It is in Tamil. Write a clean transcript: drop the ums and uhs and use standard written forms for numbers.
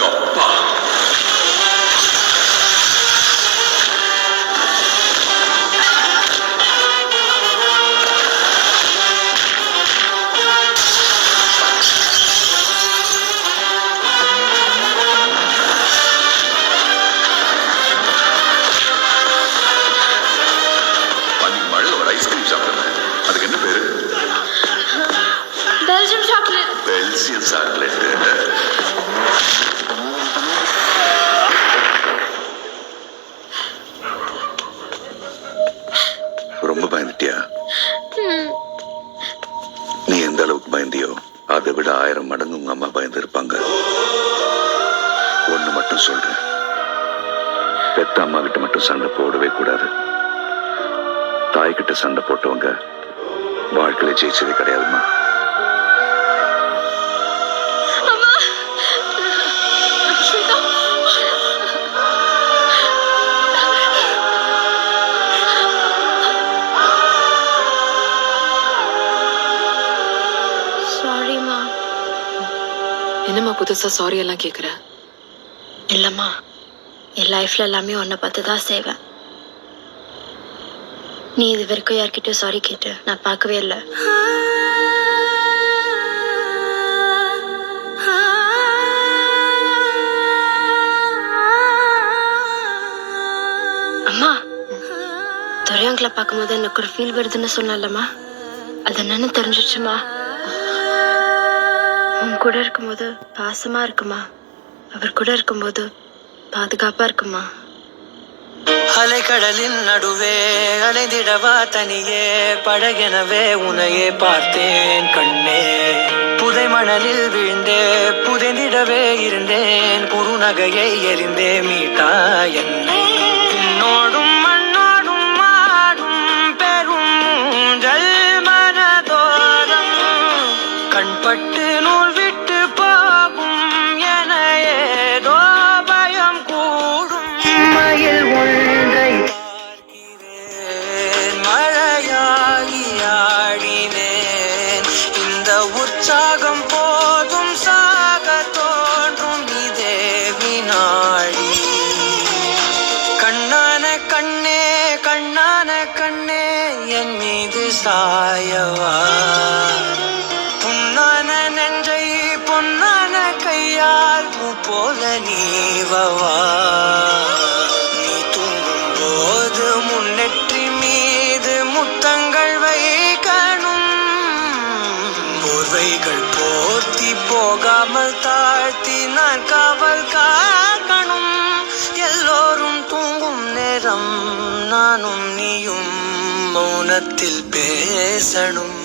எங்க அப்பா ரொம்ப பயந்துட்டியா? நீ எந்த அளவுக்கு பயந்தியோ அதை விட 1000 மடங்கு உங்க அம்மா பயந்து இருப்பாங்க. ஒண்ணு மட்டும் சொல்றேன், பெத்த அம்மா கிட்ட மட்டும் சண்டை போடவே கூடாது. தாய்கிட்ட சண்டை போட்டவங்க வாழ்க்கையில ஜெயிச்சதே கிடையாதுமா. என்னம்மா புதுசா சாரி எல்லாம் கேக்குற? இல்லம்மா, என் லைஃப்ல எல்லாமே உன்னை பார்த்து தான் செய்வேன். நீ இது வரைக்கும் யார்கிட்டயும் சாரி கேட்டு நான் பார்க்கவே இல்லை. அம்மா, துரையங்களை பார்க்கும்போது எனக்கு ஒரு ஃபீல் வருதுன்னு சொன்னலம்மா, அது என்னன்னு தெரிஞ்சிச்சுமா. உன் கூட இருக்கும்போது பாசமா இருக்குமா, அவர் கூட இருக்கும்போது பாதுகாப்பா இருக்குமா. அலைக்கடலின் நடுவே அலைந்திடவா தனியே, படகெனவே உனையே பார்த்தேன் கண்ணே. புதை மணலில் விழுந்தே புதைந்திடவே இருந்தேன், குறுநகையை எறிந்தே மீட்டா என்னை. உன்னோடும் மண்ணோடும் மாடும் பெரும் ஊஞ்சல் மனதோரம், கண்பட்டு நூல் விட்டு போகும் என ஏதோ பயம் கூடும். மயில் ஒன்றை பார்க்கிறேன், மழையாகி ஆடினேன். இந்த உற்சாகம் போதும் சாக தோன்றும் இதே வினாடி. கண்ணான கண்ணே கண்ணான கண்ணே என் மீது சாயவா, பொன்னான நெஞ்சை பொன்னான கையால் பூ போல நீவவா. நீ தூங்கும் போது முன்னெற்றி மீது முத்தங்கள் வைக்கணும், போர்வைகள் போர்த்தி போகாமல் தாழ்த்தி நான் காவல் காக்கணும். எல்லோரும் தூங்கும் நேரம் நானும் நீயும் மௌனத்தில் பேசணும்.